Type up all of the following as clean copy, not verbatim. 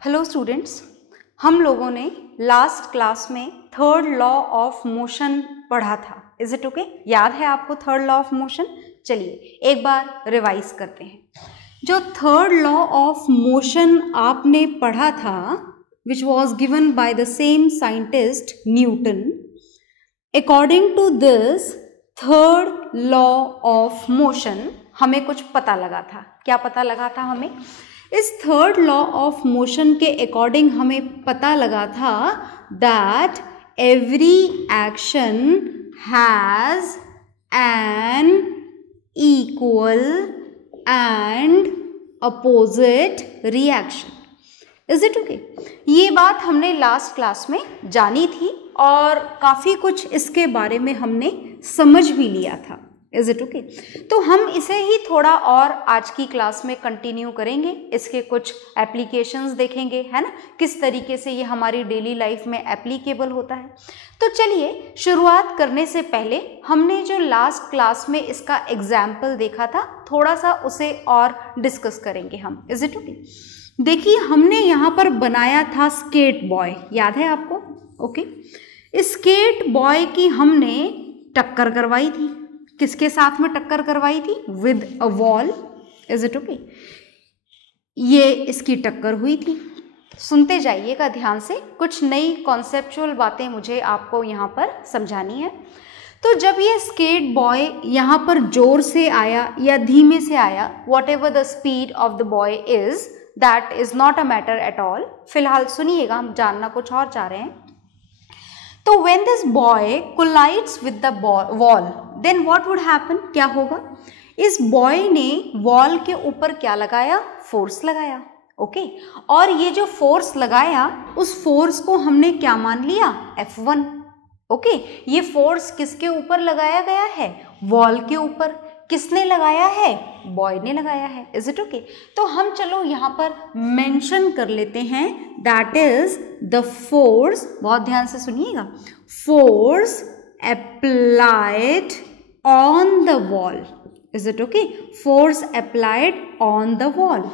Hello students, हम लोगों ने लास्ट क्लास में थर्ड लॉ ऑफ मोशन पढ़ा था। Is it okay? याद है आपको थर्ड लॉ ऑफ मोशन? चलिए एक बार रिवाइज करते हैं। जो थर्ड लॉ ऑफ मोशन आपने पढ़ा था, which was given by the same scientist Newton, according to this third law of motion हमें कुछ पता लगा था। क्या पता लगा था हमें? इस थर्ड लॉ ऑफ मोशन के अकॉर्डिंग हमें पता लगा था that every action has an equal and opposite reaction. Is it okay? ये बात हमने लास्ट क्लास में जानी थी और काफ़ी कुछ इसके बारे में हमने समझ भी लिया था। Is it okay? तो हम इसे ही थोड़ा और आज की क्लास में कंटिन्यू करेंगे, इसके कुछ एप्लीकेशंस देखेंगे, है ना, किस तरीके से ये हमारी डेली लाइफ में एप्लीकेबल होता है। तो चलिए शुरुआत करने से पहले हमने जो लास्ट क्लास में इसका एग्जाम्पल देखा था, थोड़ा सा उसे और डिस्कस करेंगे हम। Is it okay? देखिए हमने यहाँ पर बनाया था स्केट बॉय, याद है आपको? ओके, इस स्केट बॉय की हमने टक्कर करवाई थी। किसके साथ में टक्कर करवाई थी? With a wall. Is it okay? ये इसकी टक्कर हुई थी। सुनते जाइएगा ध्यान से, कुछ नई कॉन्सेप्चुअल बातें मुझे आपको यहाँ पर समझानी है। तो जब ये स्केट बॉय यहाँ पर जोर से आया या धीमे से आया, what ever the speed of the boy is, that is not a matter at all. फिलहाल सुनिएगा, हम जानना कुछ और चाह रहे हैं। तो when this boy collides with the wall, then what would happen? क्या होगा? इस बॉय ने वॉल के ऊपर क्या लगाया? फोर्स लगाया। ओके, और ये जो फोर्स लगाया, उस फोर्स को हमने क्या मान लिया? F1। ओके, ये फोर्स किसके ऊपर लगाया गया है? वॉल के ऊपर। किसने लगाया है? बॉय ने लगाया है। Is it okay? तो हम चलो यहाँ पर मेंशन कर लेते हैं, दैट इज द फोर्स, बहुत ध्यान से सुनिएगा, force applied on the wall. Is it okay? Force applied on the wall.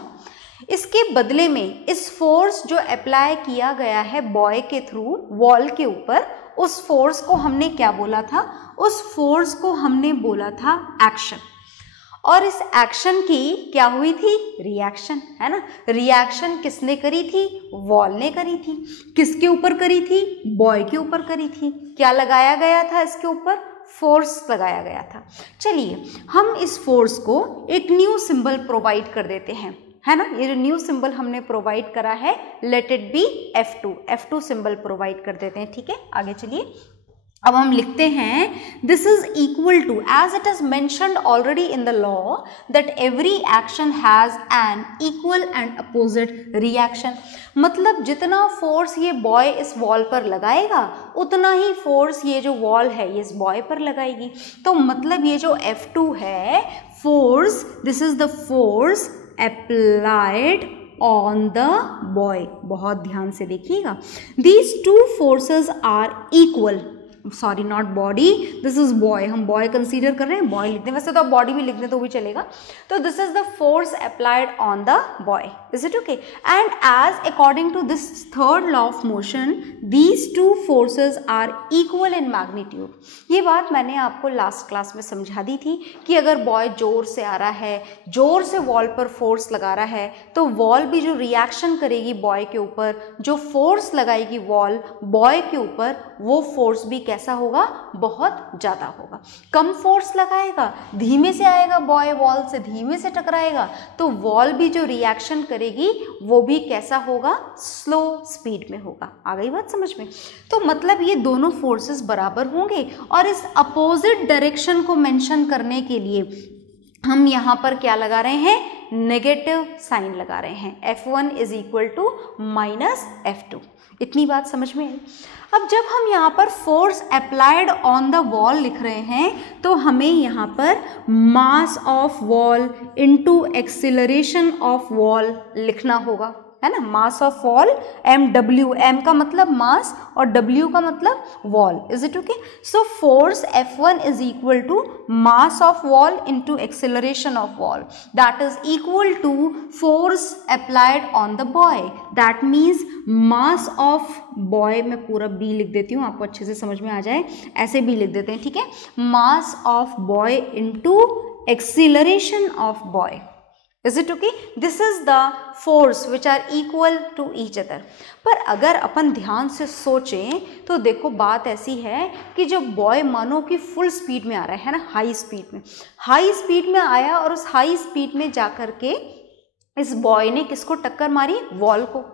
इसके बदले में इस फोर्स जो अप्लाई किया गया है बॉय के थ्रू वॉल के ऊपर, उस फोर्स को हमने क्या बोला था? उस फोर्स को हमने बोला था एक्शन। और इस एक्शन की क्या हुई थी? रिएक्शन, है ना। रिएक्शन किसने करी थी? वॉल ने करी थी। किसके ऊपर करी थी? बॉय के ऊपर करी थी। क्या लगाया गया था इसके ऊपर? फोर्स लगाया गया था। चलिए हम इस फोर्स को एक न्यू सिंबल प्रोवाइड कर देते हैं, है ना। ये जो न्यू सिंबल हमने प्रोवाइड करा है, let it be F2 symbol provide कर देते हैं। ठीक है, आगे चलिए। अब हम लिखते हैं this is equal to, as it is mentioned already in the law, that every action has an equal and opposite reaction. मतलब जितना फोर्स ये बॉय इस वॉल पर लगाएगा, उतना ही फोर्स ये जो वॉल है ये इस बॉय पर लगाएगी। तो मतलब ये जो F2 है, force, this is the force applied on the boy. बहुत ध्यान से देखिएगा, these two forces are equal. Sorry, not body, this is boy. हम बॉय कंसीडर कर रहे हैं, बॉय लिखते हैं, वैसे तो आप बॉडी भी लिख दें तो भी चलेगा। तो this is the force applied on the boy. Is it okay? And as according to this third law of motion, these two forces are equal in magnitude. ये बात मैंने आपको लास्ट क्लास में समझा दी थी कि अगर बॉय जोर से आ रहा है, जोर से वॉल पर फोर्स लगा रहा है, तो वॉल भी जो रिएक्शन करेगी बॉय के ऊपर, जो फोर्स लगाएगी वॉल बॉय के ऊपर, वो फोर्स भी कैसा होगा? बहुत ज्यादा होगा। कम फोर्स लगाएगा, धीमे से आएगा बॉय, वॉल से धीमे से टकराएगा, तो वॉल भी जो रिएक्शन करेगी वो भी कैसा होगा? स्लो स्पीड में होगा। आ गई बात समझ में? तो मतलब ये दोनों फोर्सेस बराबर होंगे। और इस अपोजिट डायरेक्शन को मेंशन करने के लिए हम यहाँ पर क्या लगा रहे हैं? नेगेटिव साइन लगा रहे हैं। F1 is equal to minus F2। इतनी बात समझ में आई? अब जब हम यहाँ पर force applied on the wall लिख रहे हैं, तो हमें यहाँ पर mass of wall into acceleration of wall लिखना होगा, है ना, mass of wall MW, M का मतलब मास और W का मतलब wall, is it okay? So force F1 is equal to mass of wall into acceleration of wall, that is equal to force applied on the boy, that means mass of boy, मैं पूरा B लिख देती हूँ आपको अच्छे से समझ में आ जाए, ऐसे B लिख देते हैं, ठीक है, मास of boy into acceleration of boy, Is it okay? This is the force which are equal to each other. पर अगर अपन ध्यान से सोचें तो देखो बात ऐसी है कि जब बॉय मानो कि फुल स्पीड में आ रहा है ना, हाई स्पीड में आया और उस हाई स्पीड में जाकर के इस बॉय ने किसको टक्कर मारी? वॉल को।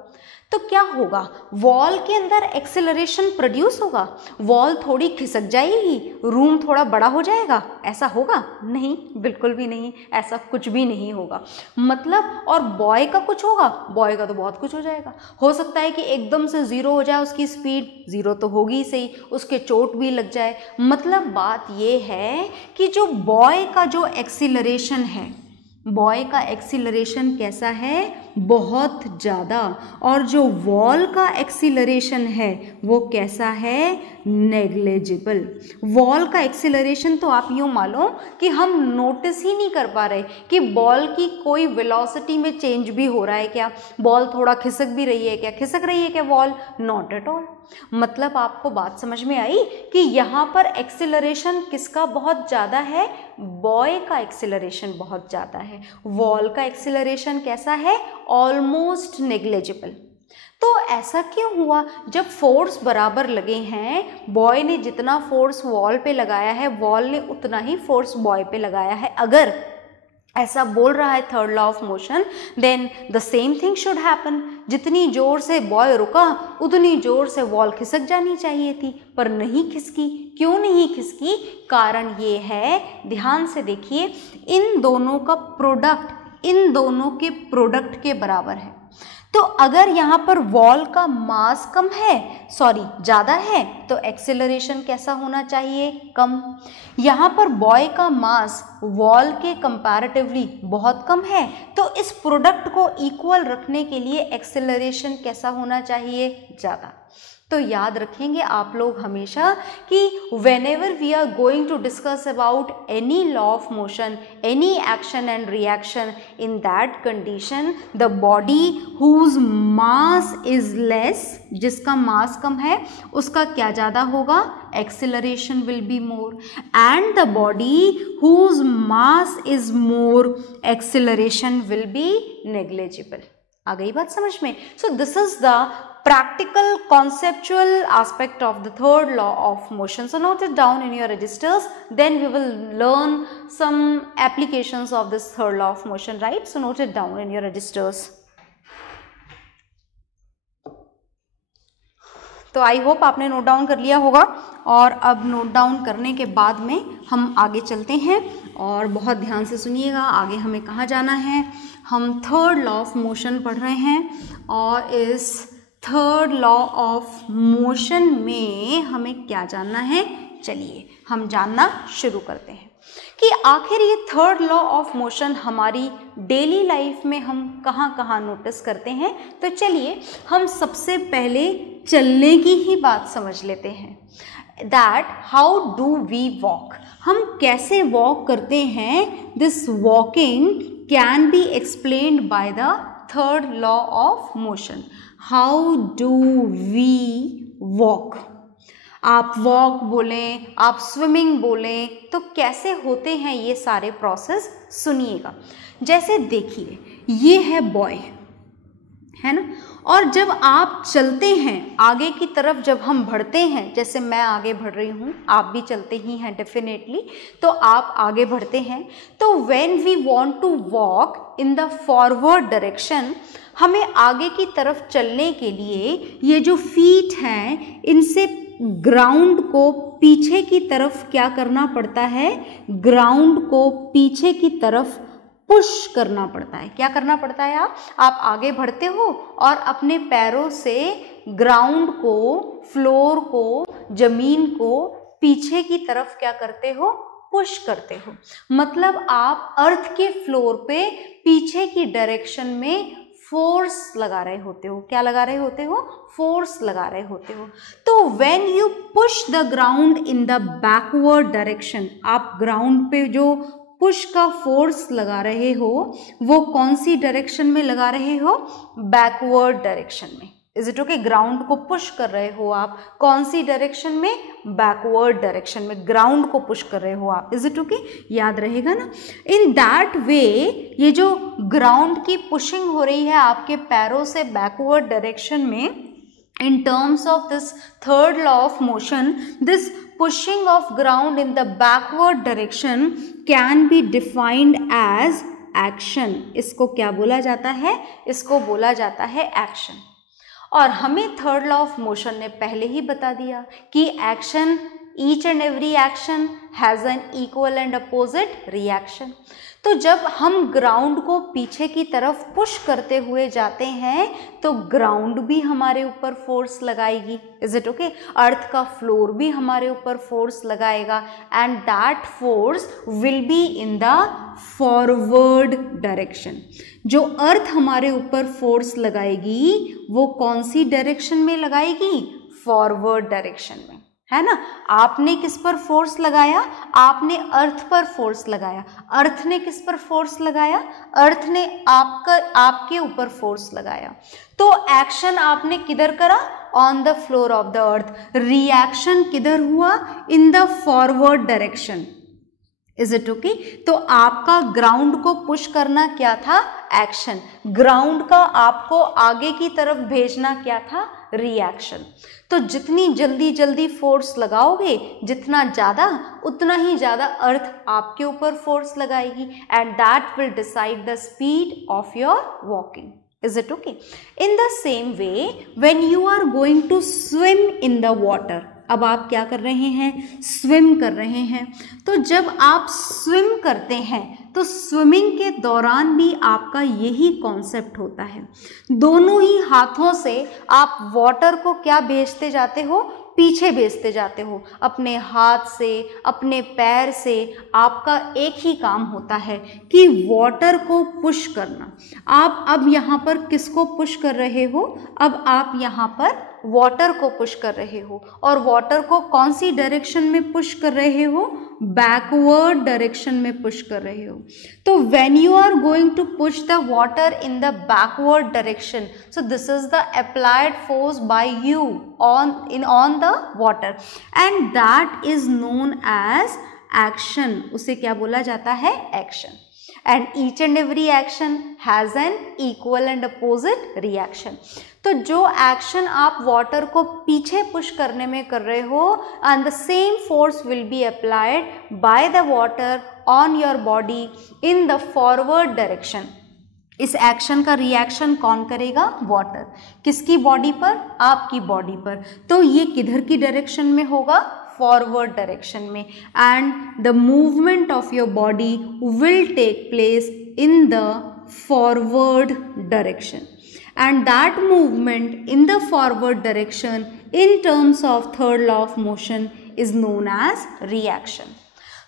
तो क्या होगा? वॉल के अंदर एक्सेलरेशन प्रोड्यूस होगा, वॉल थोड़ी खिसक जाएगी, रूम थोड़ा बड़ा हो जाएगा, ऐसा होगा? नहीं, बिल्कुल भी नहीं, ऐसा कुछ भी नहीं होगा। मतलब और बॉय का कुछ होगा? बॉय का तो बहुत कुछ हो जाएगा। हो सकता है कि एकदम से ज़ीरो हो जाए उसकी स्पीड, ज़ीरो तो होगी ही सही, उसके चोट भी लग जाए। मतलब बात ये है कि जो बॉय का जो एक्सीलरेशन है, बॉय का एक्सीलरेशन कैसा है? बहुत ज़्यादा। और जो वॉल का एक्सीलरेशन है वो कैसा है? नेग्लिजिबल। वॉल का एक्सीलरेशन तो आप यूँ मान लो कि हम नोटिस ही नहीं कर पा रहे कि बॉल की कोई वेलोसिटी में चेंज भी हो रहा है क्या, बॉल थोड़ा खिसक भी रही है क्या, खिसक रही है क्या वॉल? Not at all. मतलब आपको बात समझ में आई कि यहाँ पर एक्सीलरेशन किसका बहुत ज़्यादा है? बॉय का एक्सीलरेशन बहुत ज़्यादा है। वॉल का एक्सीलरेशन कैसा है? Almost negligible. तो ऐसा क्यों हुआ? जब फोर्स बराबर लगे हैं, बॉय ने जितना फोर्स वॉल पे लगाया है, वॉल ने उतना ही फोर्स बॉय पे लगाया है, अगर ऐसा बोल रहा है third law of motion, then the same thing should happen. जितनी जोर से बॉय रुका उतनी जोर से वॉल खिसक जानी चाहिए थी, पर नहीं खिसकी। क्यों नहीं खिसकी? कारण ये है, ध्यान से देखिए, इन दोनों का प्रोडक्ट इन दोनों के प्रोडक्ट के बराबर है। तो अगर यहाँ पर वॉल का मास कम है, सॉरी ज़्यादा है, तो एक्सेलरेशन कैसा होना चाहिए? कम। यहाँ पर बॉय का मास वॉल के कंपैरेटिवली बहुत कम है, तो इस प्रोडक्ट को इक्वल रखने के लिए एक्सेलरेशन कैसा होना चाहिए? ज़्यादा। तो याद रखेंगे आप लोग हमेशा कि whenever we are going to discuss about any law of motion, any action and reaction, in that condition the body whose mass is less, जिसका मास कम है, उसका क्या ज़्यादा होगा? Acceleration will be more, and the body whose mass is more, acceleration will be negligible. आ गई बात समझ में? So this is the practical conceptual aspect of the third law of motion. So note it down in your registers, then we will learn some applications of this third law of motion, right? So note it down in your registers. तो I hope आपने note down कर लिया होगा, और अब note down करने के बाद में हम आगे चलते हैं, और बहुत ध्यान से सुनिएगा आगे हमें कहाँ जाना है। हम थर्ड लॉ ऑफ मोशन पढ़ रहे हैं, और इस थर्ड लॉ ऑफ मोशन में हमें क्या जानना है? चलिए हम जानना शुरू करते हैं कि आखिर ये थर्ड लॉ ऑफ मोशन हमारी डेली लाइफ में हम कहाँ कहाँ नोटिस करते हैं। तो चलिए हम सबसे पहले चलने की ही बात समझ लेते हैं, that how do we walk, हम कैसे वॉक करते हैं। This walking can be explained by the third law of motion. How do we walk, आप वॉक बोलें, आप स्विमिंग बोलें, तो कैसे होते हैं ये सारे प्रोसेस सुनिएगा। जैसे देखिए, ये है बॉय, है ना, और जब आप चलते हैं आगे की तरफ, जब हम बढ़ते हैं, जैसे मैं आगे बढ़ रही हूँ, आप भी चलते ही हैं डेफिनेटली, तो आप आगे बढ़ते हैं। तो when we want to walk in the forward direction, हमें आगे की तरफ चलने के लिए ये जो फीट हैं, इनसे ग्राउंड को पीछे की तरफ क्या करना पड़ता है? ग्राउंड को पीछे की तरफ पुश करना पड़ता है। क्या करना पड़ता है? आप आगे बढ़ते हो और अपने पैरों से ग्राउंड को, फ्लोर को, जमीन को पीछे की तरफ क्या करते हो? पुश करते हो। मतलब आप अर्थ के फ्लोर पे पीछे की डायरेक्शन में फोर्स लगा रहे होते हो। क्या लगा रहे होते हो? फोर्स लगा रहे होते हो। तो when you push the ground in the backward direction, आप ग्राउंड पे जो पुश का फोर्स लगा रहे हो वो कौन सी डायरेक्शन में लगा रहे हो? बैकवर्ड डायरेक्शन में। Is it okay? ग्राउंड को पुश कर रहे हो आप कौन सी डायरेक्शन में? बैकवर्ड डायरेक्शन में ग्राउंड को पुश कर रहे हो आप। Is it okay? याद रहेगा ना। इन दैट वे ये जो ग्राउंड की पुशिंग हो रही है आपके पैरों से बैकवर्ड डायरेक्शन में, in terms of this third law of motion, this pushing of ground in the backward direction can be defined as action. इसको क्या बोला जाता है? इसको बोला जाता है एक्शन। और हमें थर्ड लॉ ऑफ मोशन ने पहले ही बता दिया कि action, each and every action has an equal and opposite reaction. तो जब हम ग्राउंड को पीछे की तरफ पुश करते हुए जाते हैं तो ग्राउंड भी हमारे ऊपर फोर्स लगाएगी। Is it okay? अर्थ का फ्लोर भी हमारे ऊपर फोर्स लगाएगा and that force will be in the forward direction. जो अर्थ हमारे ऊपर फोर्स लगाएगी वो कौन सी डायरेक्शन में लगाएगी? फॉरवर्ड डायरेक्शन में, है ना। आपने किस पर फोर्स लगाया? आपने अर्थ पर फोर्स लगाया। अर्थ ने किस पर फोर्स लगाया? अर्थ ने आपके ऊपर फोर्स लगाया। तो एक्शन आपने किधर करा? On the floor of the earth. Reaction किधर हुआ? इन the forward direction. Is it okay? तो आपका ग्राउंड को पुश करना क्या था? एक्शन। ग्राउंड का आपको आगे की तरफ भेजना क्या था? रिएक्शन। तो जितनी जल्दी जल्दी फोर्स लगाओगे, जितना ज़्यादा, उतना ही ज़्यादा अर्थ आपके ऊपर फोर्स लगाएगी and that will decide the speed of your walking. Is it okay? In the same way, when you are going to swim in the water, अब आप क्या कर रहे हैं? स्विम कर रहे हैं। तो जब आप स्विम करते हैं तो स्विमिंग के दौरान भी आपका यही कॉन्सेप्ट होता है। दोनों ही हाथों से आप वाटर को क्या भेजते जाते हो? पीछे भेजते जाते हो। अपने हाथ से, अपने पैर से आपका एक ही काम होता है कि वाटर को पुश करना। आप अब यहाँ पर किसको पुश कर रहे हो? अब आप यहाँ पर वाटर को पुश कर रहे हो। और वाटर को कौन सी डायरेक्शन में पुश कर रहे हो? बैकवर्ड डायरेक्शन में पुश कर रहे हो। तो when you are going to push the water in the backward direction, so this is the applied force by you on the water and that is known as action. उसे क्या बोला जाता है? Action. And each and every action has an equal and opposite reaction. तो जो action आप water को पीछे पुश करने में कर रहे हो and the same force will be applied by the water on your body in the forward direction. इस एक्शन का रिएक्शन कौन करेगा? वाटर। किसकी बॉडी पर? आपकी बॉडी पर। तो ये किधर की डायरेक्शन में होगा? फॉरवर्ड डायरेक्शन में। And the movement of your body will take place in the forward direction and that movement in the forward direction in terms of third law of motion is known as reaction.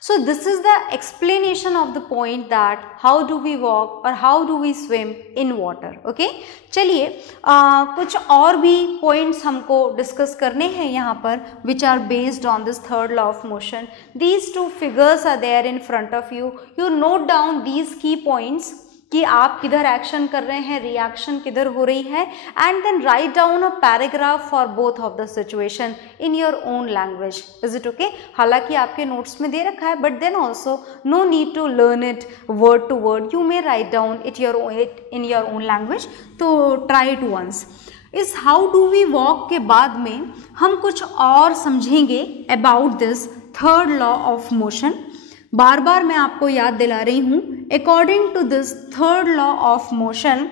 So this is the explanation of the point that how do we walk or how do we swim in water. Okay? चलिए कुछ और भी points हमको discuss करने हैं यहाँ पर which are based on this third law of motion. These two figures are there in front of you. You note down these key points कि आप किधर एक्शन कर रहे हैं, रिएक्शन किधर हो रही है and then write down a paragraph for both of the situation in your own language. Is it okay? हालांकि आपके नोट्स में दे रखा है but then also no need to learn it word to word. You may write down it in your own language. तो try it once. इस how do we walk के बाद में हम कुछ और समझेंगे about this third law of motion. बार बार मैं आपको याद दिला रही हूँ. According to this third law of motion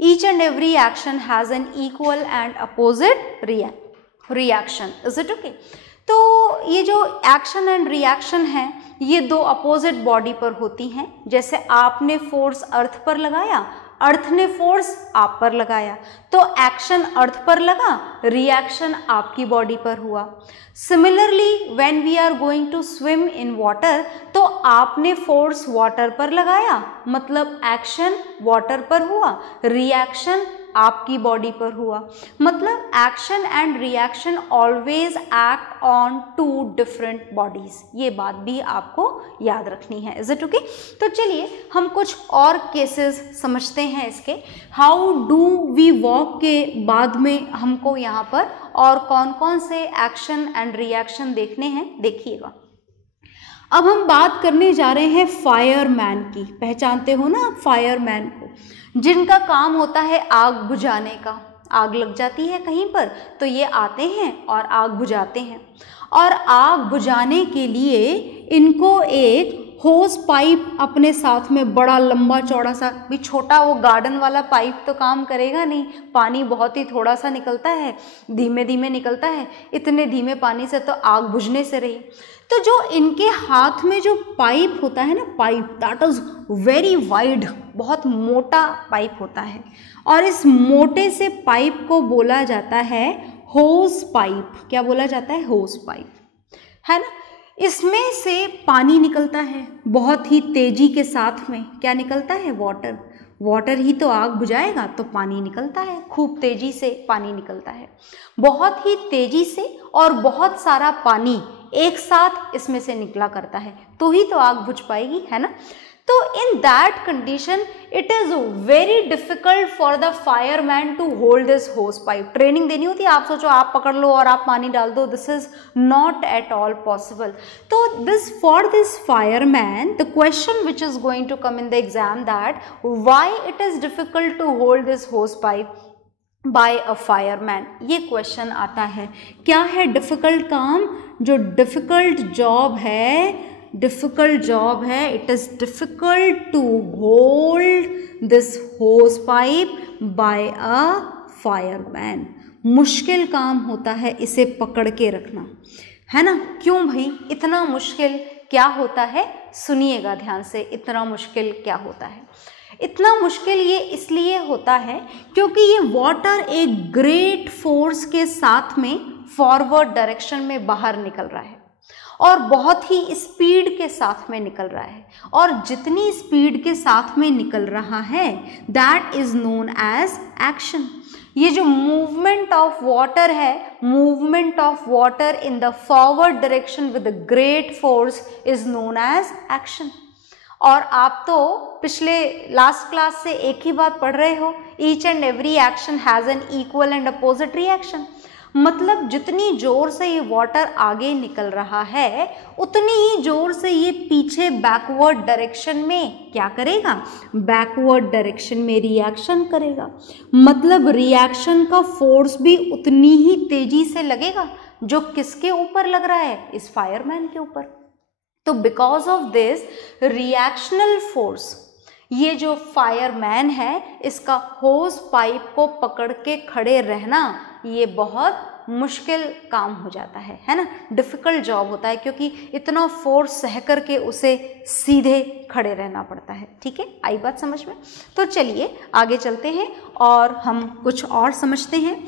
each and every action has an equal and opposite reaction. Is it okay? तो ये जो एक्शन एंड रिएक्शन है ये दो अपोजिट बॉडी पर होती हैं. जैसे आपने फोर्स अर्थ पर लगाया, अर्थ ने फोर्स आप पर लगाया, तो एक्शन अर्थ पर लगा, रिएक्शन आपकी बॉडी पर हुआ। Similarly when we are going to swim in water, तो आपने फोर्स वाटर पर लगाया, मतलब एक्शन वाटर पर हुआ, रिएक्शन आपकी बॉडी पर हुआ। मतलब action and reaction always act on two different bodies, ये बात भी आपको याद रखनी है। Is it okay? तो चलिए हम कुछ और केसेस समझते हैं इसके। हाउ डू वी वॉक के बाद में हमको यहाँ पर और कौन कौन से एक्शन एंड रिएक्शन देखने हैं, देखिएगा। अब हम बात करने जा रहे हैं फायरमैन की। पहचानते हो ना आप फायरमैन को, जिनका काम होता है आग बुझाने का। आग लग जाती है कहीं पर तो ये आते हैं और आग बुझाते हैं। और आग बुझाने के लिए इनको एक होस पाइप अपने साथ में, बड़ा लंबा चौड़ा सा, भी छोटा वो गार्डन वाला पाइप तो काम करेगा नहीं, पानी बहुत ही थोड़ा सा निकलता है, धीमे धीमे निकलता है, इतने धीमे पानी से तो आग बुझने से रही। तो जो इनके हाथ में जो पाइप होता है ना, pipe that is very wide, बहुत मोटा पाइप होता है, और इस मोटे से पाइप को बोला जाता है होस पाइप। क्या बोला जाता है? होस पाइप, है ना। इसमें से पानी निकलता है बहुत ही तेजी के साथ में। क्या निकलता है? वाटर। वाटर ही तो आग बुझाएगा, तो पानी निकलता है, खूब तेजी से पानी निकलता है, बहुत ही तेजी से, और बहुत सारा पानी एक साथ इसमें से निकला करता है, तो ही तो आग बुझ पाएगी, है ना। तो in that condition it is very difficult for the fireman to hold this hose pipe. Training देनी होती है, आप सोचो आप पकड़ लो और आप पानी डाल दो, this is not at all possible. तो this for this fireman the question which is going to come in the exam that why it is difficult to hold this hose pipe by a fireman, ये question आता है। क्या है difficult काम? जो difficult job है, difficult job है, it is difficult to hold this hose pipe by a fireman. मुश्किल काम होता है इसे पकड़ के रखना, है ना। क्यों भाई इतना मुश्किल क्या होता है? सुनिएगा ध्यान से, इतना मुश्किल क्या होता है। इतना मुश्किल ये इसलिए होता है क्योंकि ये वाटर एक ग्रेट फोर्स के साथ में फॉरवर्ड डायरेक्शन में बाहर निकल रहा है, और बहुत ही स्पीड के साथ में निकल रहा है, और जितनी स्पीड के साथ में निकल रहा है that is known as action. ये जो मूवमेंट ऑफ वाटर है, movement of water in the forward direction with great force is known as action. और आप तो पिछले लास्ट क्लास से एक ही बात पढ़ रहे हो, each and every action has an equal and opposite reaction. मतलब जितनी जोर से ये वाटर आगे निकल रहा है, उतनी ही जोर से ये पीछे बैकवर्ड डायरेक्शन में क्या करेगा? बैकवर्ड डायरेक्शन में रिएक्शन करेगा। मतलब रिएक्शन का फोर्स भी उतनी ही तेजी से लगेगा, जो किसके ऊपर लग रहा है? इस फायरमैन के ऊपर। तो because of this reactional force, ये जो फायरमैन है, इसका होस पाइप को पकड़ के खड़े रहना ये बहुत मुश्किल काम हो जाता है ना, डिफ़िकल्ट जॉब होता है, क्योंकि इतना फोर्स सह करके उसे सीधे खड़े रहना पड़ता है। ठीक है, आई बात समझ में? तो चलिए आगे चलते हैं और हम कुछ और समझते हैं।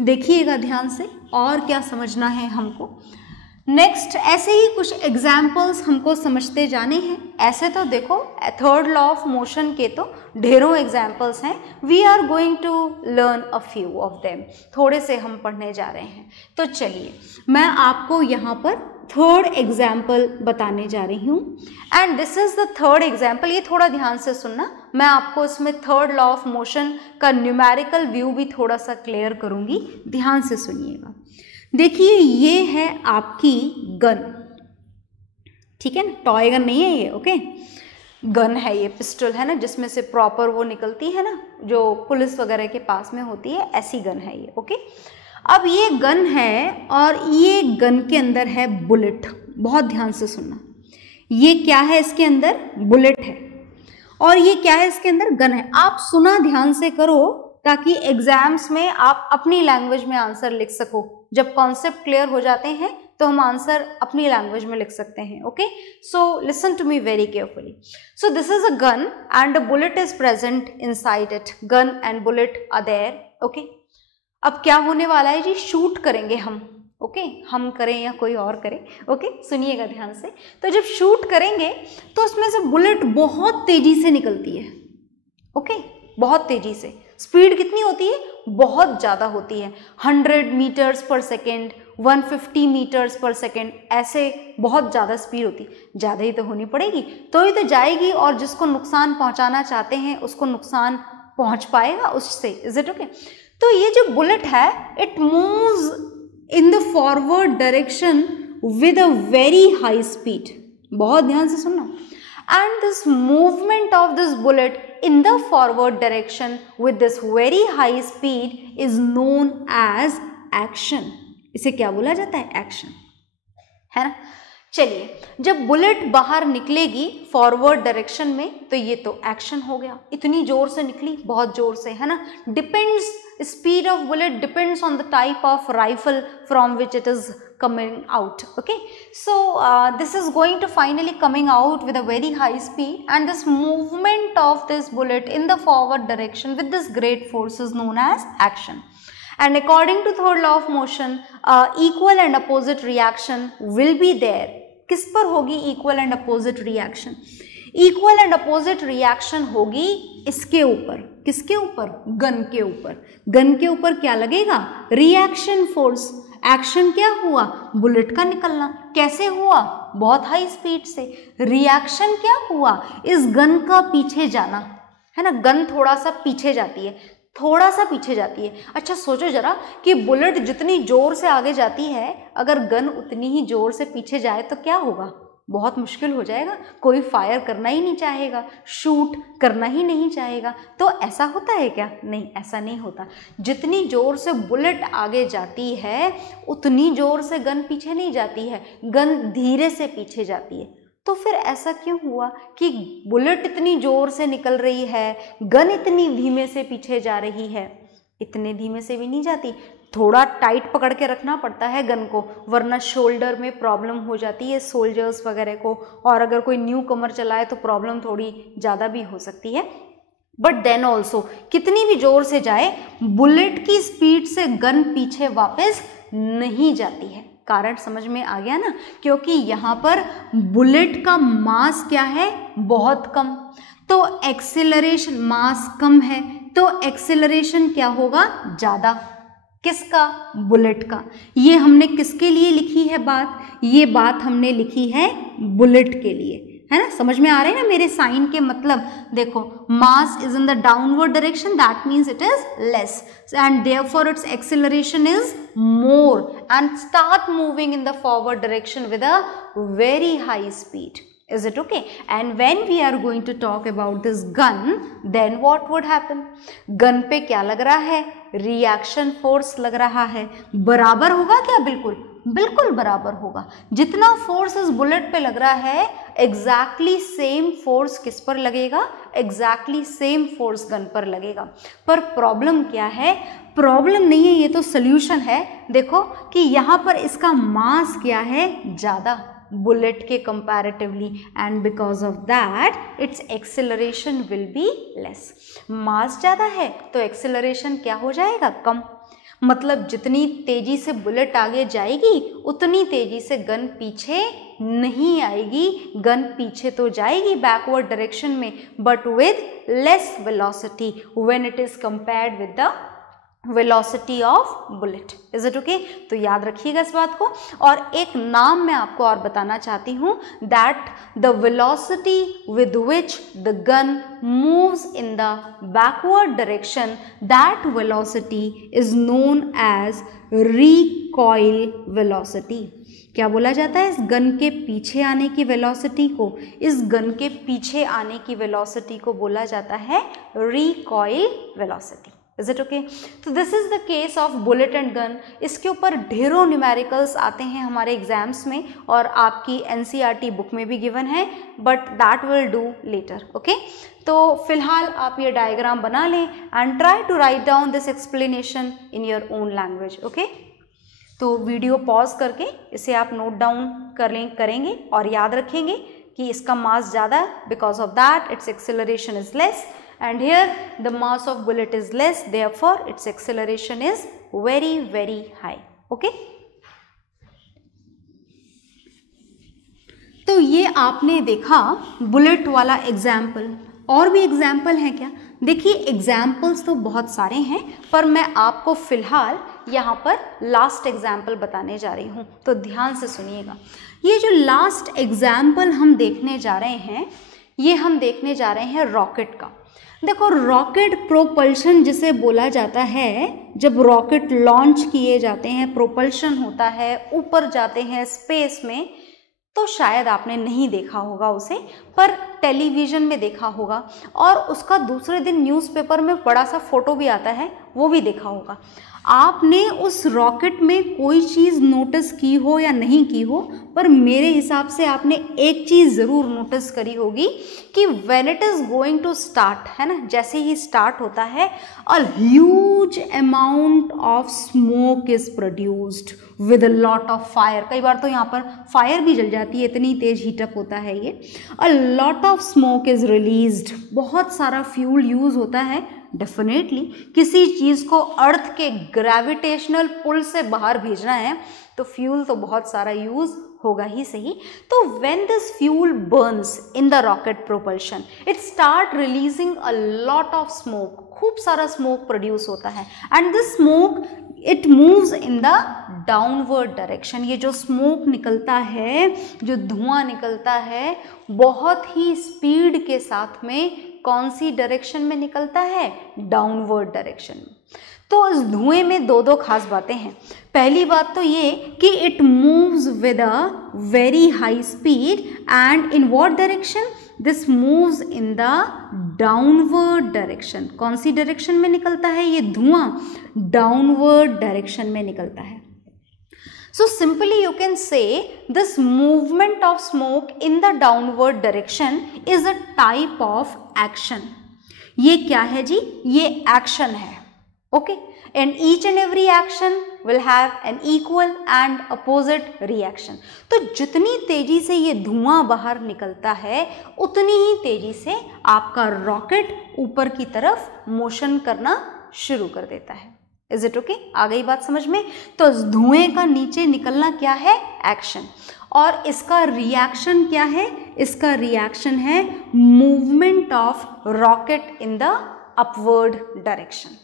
देखिएगा ध्यान से, और क्या समझना है हमको। नेक्स्ट ऐसे ही कुछ एग्जाम्पल्स हमको समझते जाने हैं। ऐसे तो देखो थर्ड लॉ ऑफ मोशन के तो ढेरों एग्जाम्पल्स हैं, we are going to learn a few of them, थोड़े से हम पढ़ने जा रहे हैं। तो चलिए मैं आपको यहाँ पर थर्ड एग्जाम्पल बताने जा रही हूँ, and this is the third example. ये थोड़ा ध्यान से सुनना, मैं आपको इसमें थर्ड लॉ ऑफ मोशन का न्यूमेरिकल व्यू भी थोड़ा सा क्लियर करूँगी, ध्यान से सुनिएगा। देखिए ये है आपकी गन, ठीक है ना, टॉय गन नहीं है ये, ओके, गन है ये, पिस्टल है ना, जिसमें से प्रॉपर वो निकलती है ना, जो पुलिस वगैरह के पास में होती है, ऐसी गन है ये, ओके। अब ये गन है और ये गन के अंदर है बुलेट, बहुत ध्यान से सुनना। ये क्या है? इसके अंदर बुलेट है, और ये क्या है? इसके अंदर गन है। आप सुना ध्यान से करो ताकि एग्जाम्स में आप अपनी लैंग्वेज में आंसर लिख सको। जब कॉन्सेप्ट क्लियर हो जाते हैं तो हम आंसर अपनी लैंग्वेज में लिख सकते हैं. Okay, so listen to me very carefully. So this is a gun and a bullet is present inside it. Gun and bullet are there. Okay, अब क्या होने वाला है जी, शूट करेंगे हम. ओके, हम करें या कोई और करे. ओके, सुनिएगा ध्यान से. तो जब शूट करेंगे तो उसमें से बुलेट बहुत तेजी से निकलती है. ओके, बहुत तेजी से. स्पीड कितनी होती है? बहुत ज़्यादा होती है. 100 मीटर्स पर सेकेंड, 150 मीटर्स पर सेकेंड, ऐसे बहुत ज़्यादा स्पीड होती. ज़्यादा ही तो होनी पड़ेगी, तो ही तो जाएगी और जिसको नुकसान पहुंचाना चाहते हैं उसको नुकसान पहुंच पाएगा उससे. Is it okay? तो ये जो बुलेट है, it moves in the forward direction with a very high speed. बहुत ध्यान से सुनना. And this movement of this bullet in the forward direction with this very high speed is known as action. इसे क्या बोला जाता है? एक्शन, है ना. चलिए, जब बुलेट बाहर निकलेगी फॉरवर्ड डायरेक्शन में तो ये तो एक्शन हो गया. इतनी जोर से निकली, बहुत जोर से, है ना. Depends, speed of bullet depends on the type of rifle from which it is coming out. Okay, so this is going to finally coming out with a very high speed, and this movement of this bullet in the forward direction with this great force is known as action. And according to third law of motion, equal and opposite reaction will be there. किस पर होगी equal and opposite reaction? Equal and opposite reaction होगी इसके ऊपर. किसके ऊपर? Gun के ऊपर. गन के ऊपर क्या लगेगा? Reaction force. एक्शन क्या हुआ? बुलेट का निकलना. कैसे हुआ? बहुत हाई स्पीड से. रिएक्शन क्या हुआ? इस गन का पीछे जाना, है ना. गन थोड़ा सा पीछे जाती है, थोड़ा सा पीछे जाती है. अच्छा सोचो जरा कि बुलेट जितनी जोर से आगे जाती है, अगर गन उतनी ही जोर से पीछे जाए तो क्या होगा? बहुत मुश्किल हो जाएगा. कोई फायर करना ही नहीं चाहेगा, शूट करना ही नहीं चाहेगा. तो ऐसा होता है क्या? नहीं, ऐसा नहीं होता. जितनी जोर से बुलेट आगे जाती है उतनी जोर से गन पीछे नहीं जाती है. गन धीरे से पीछे जाती है. तो फिर ऐसा क्यों हुआ कि बुलेट इतनी जोर से निकल रही है, गन इतनी धीमे से पीछे जा रही है? इतने धीमे से भी नहीं जाती. थोड़ा टाइट पकड़ के रखना पड़ता है गन को, वरना शोल्डर में प्रॉब्लम हो जाती है सोल्जर्स वगैरह को. और अगर कोई न्यू कमर चलाए तो प्रॉब्लम थोड़ी ज़्यादा भी हो सकती है. बट देन ऑल्सो कितनी भी जोर से जाए, बुलेट की स्पीड से गन पीछे वापस नहीं जाती है. कारण समझ में आ गया ना? क्योंकि यहाँ पर बुलेट का मास क्या है? बहुत कम. तो एक्सेलरेशन, मास कम है तो एक्सेलरेशन क्या होगा? ज़्यादा. किसका? बुलेट का. ये हमने किसके लिए लिखी है बात? ये बात हमने लिखी है बुलेट के लिए, है ना. समझ में आ रहे हैं ना मेरे साइन के मतलब? देखो, mass is in the downward direction, that means it is less and therefore its acceleration is more and start moving in the forward direction with a very high speed. Is it okay? And when we are going to talk about this gun, then what would happen? Gun पे क्या लग रहा है? Reaction force लग रहा है. बराबर होगा क्या? बिल्कुल बिल्कुल बराबर होगा. जितना फोर्स इस बुलेट पे लग रहा है, एग्जैक्टली सेम फोर्स किस पर लगेगा? एग्जैक्टली सेम फोर्स गन पर लगेगा. पर प्रॉब्लम क्या है? प्रॉब्लम नहीं है, ये तो सोल्यूशन है. देखो कि यहाँ पर इसका मास क्या है? ज़्यादा बुलेट के comparatively, and because of that its acceleration will be less. Mass ज़्यादा है तो एक्सेलरेशन क्या हो जाएगा? कम. मतलब जितनी तेजी से बुलेट आगे जाएगी उतनी तेजी से गन पीछे नहीं आएगी. गन पीछे तो जाएगी बैकवर्ड डायरेक्शन में, but with less velocity when it is compared with the velocity of bullet. Is it okay? तो याद रखिएगा इस बात को. और एक नाम मैं आपको और बताना चाहती हूँ, that the velocity with which the gun moves in the backward direction, that velocity is known as recoil velocity. क्या बोला जाता है? इस गन के पीछे आने की वेलोसिटी को, इस गन के पीछे आने की वेलोसिटी को बोला जाता है recoil velocity. Is it okay? तो this is the case of bullet and gun. इसके ऊपर ढेरों न्यूमेरिकल्स आते हैं हमारे एग्जाम्स में और आपकी एनसीईआरटी बुक में भी गिवन है, but that will do later. Okay, तो फिलहाल आप ये डायग्राम बना लें and try to write down this explanation in your own language. Okay, तो वीडियो पॉज करके इसे आप नोट डाउन करेंगे और याद रखेंगे कि इसका मास ज़्यादा है, because of that its acceleration is less, and here the mass of bullet is less, therefore its acceleration is very very high. Okay, तो ये आपने देखा बुलेट वाला एग्जाम्पल। और भी एग्जाम्पल हैं क्या? देखिए एग्जाम्पल्स तो बहुत सारे हैं, पर मैं आपको फिलहाल यहाँ पर लास्ट एग्जाम्पल बताने जा रही हूँ, तो ध्यान से सुनिएगा। ये जो लास्ट एग्जाम्पल हम देखने जा रहे हैं, ये हम देखने जा रहे हैं रॉकेट का। देखो रॉकेट प्रोपल्शन जिसे बोला जाता है, जब रॉकेट लॉन्च किए जाते हैं, प्रोपल्शन होता है, ऊपर जाते हैं स्पेस में, तो शायद आपने नहीं देखा होगा उसे, पर टेलीविज़न में देखा होगा, और उसका दूसरे दिन न्यूज़पेपर में बड़ा सा फोटो भी आता है, वो भी देखा होगा। आपने उस रॉकेट में कोई चीज़ नोटिस की हो या नहीं की हो, पर मेरे हिसाब से आपने एक चीज़ ज़रूर नोटिस करी होगी कि when it is going to start, है ना, जैसे ही स्टार्ट होता है, a huge amount of smoke is produced with a lot of fire. कई बार तो यहाँ पर फायर भी जल जाती है, इतनी तेज हीटअप होता है ये। अ lot of smoke is released, बहुत सारा फ्यूल यूज़ होता है। डेफिनेटली किसी चीज़ को अर्थ के ग्रेविटेशनल पुल से बाहर भेजना है तो फ्यूल तो बहुत सारा यूज़ होगा ही सही। तो when this fuel Burns in the rocket propulsion, it start releasing a lot of smoke, खूब सारा स्मोक प्रोड्यूस होता है, and this smoke it moves in the downward direction. ये जो स्मोक निकलता है, जो धुआं निकलता है, बहुत ही स्पीड के साथ में कौन सी डायरेक्शन में निकलता है? डाउनवर्ड डायरेक्शन में। तो इस धुएं में दो खास बातें हैं। पहली बात तो ये कि it moves with a very high speed, and in what direction? This moves in the downward direction. कौन सी डायरेक्शन में निकलता है ये धुआं? डाउनवर्ड डायरेक्शन में निकलता है। So simply you can say this movement of smoke in the downward direction is a type of action. ये क्या है जी? ये action है. Okay? And each and every action will have an equal and opposite reaction. तो जितनी तेजी से ये धुआं बाहर निकलता है, उतनी ही तेजी से आपका रॉकेट ऊपर की तरफ मोशन करना शुरू कर देता है। Is it okay? आ गई बात समझ में? तो धुएं का नीचे निकलना क्या है? एक्शन। और इसका रिएक्शन क्या है? इसका रिएक्शन है movement of rocket in the upward direction.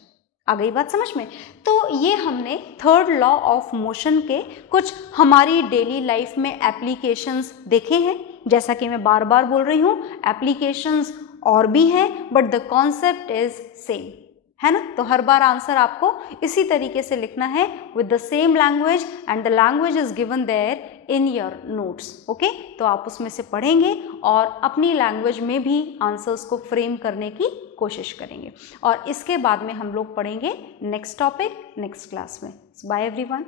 आ गई बात समझ में? तो ये हमने थर्ड लॉ ऑफ मोशन के कुछ हमारी डेली लाइफ में एप्लीकेशंस देखे हैं। जैसा कि मैं बार बार बोल रही हूँ, एप्लीकेशंस और भी हैं, but the concept is same, है ना? तो हर बार आंसर आपको इसी तरीके से लिखना है with the same language, and the language is given there in your notes. Okay, तो आप उसमें से पढ़ेंगे और अपनी लैंग्वेज में भी आंसर्स को फ्रेम करने की कोशिश करेंगे। और इसके बाद में हम लोग पढ़ेंगे नेक्स्ट टॉपिक नेक्स्ट क्लास में। Bye everyone.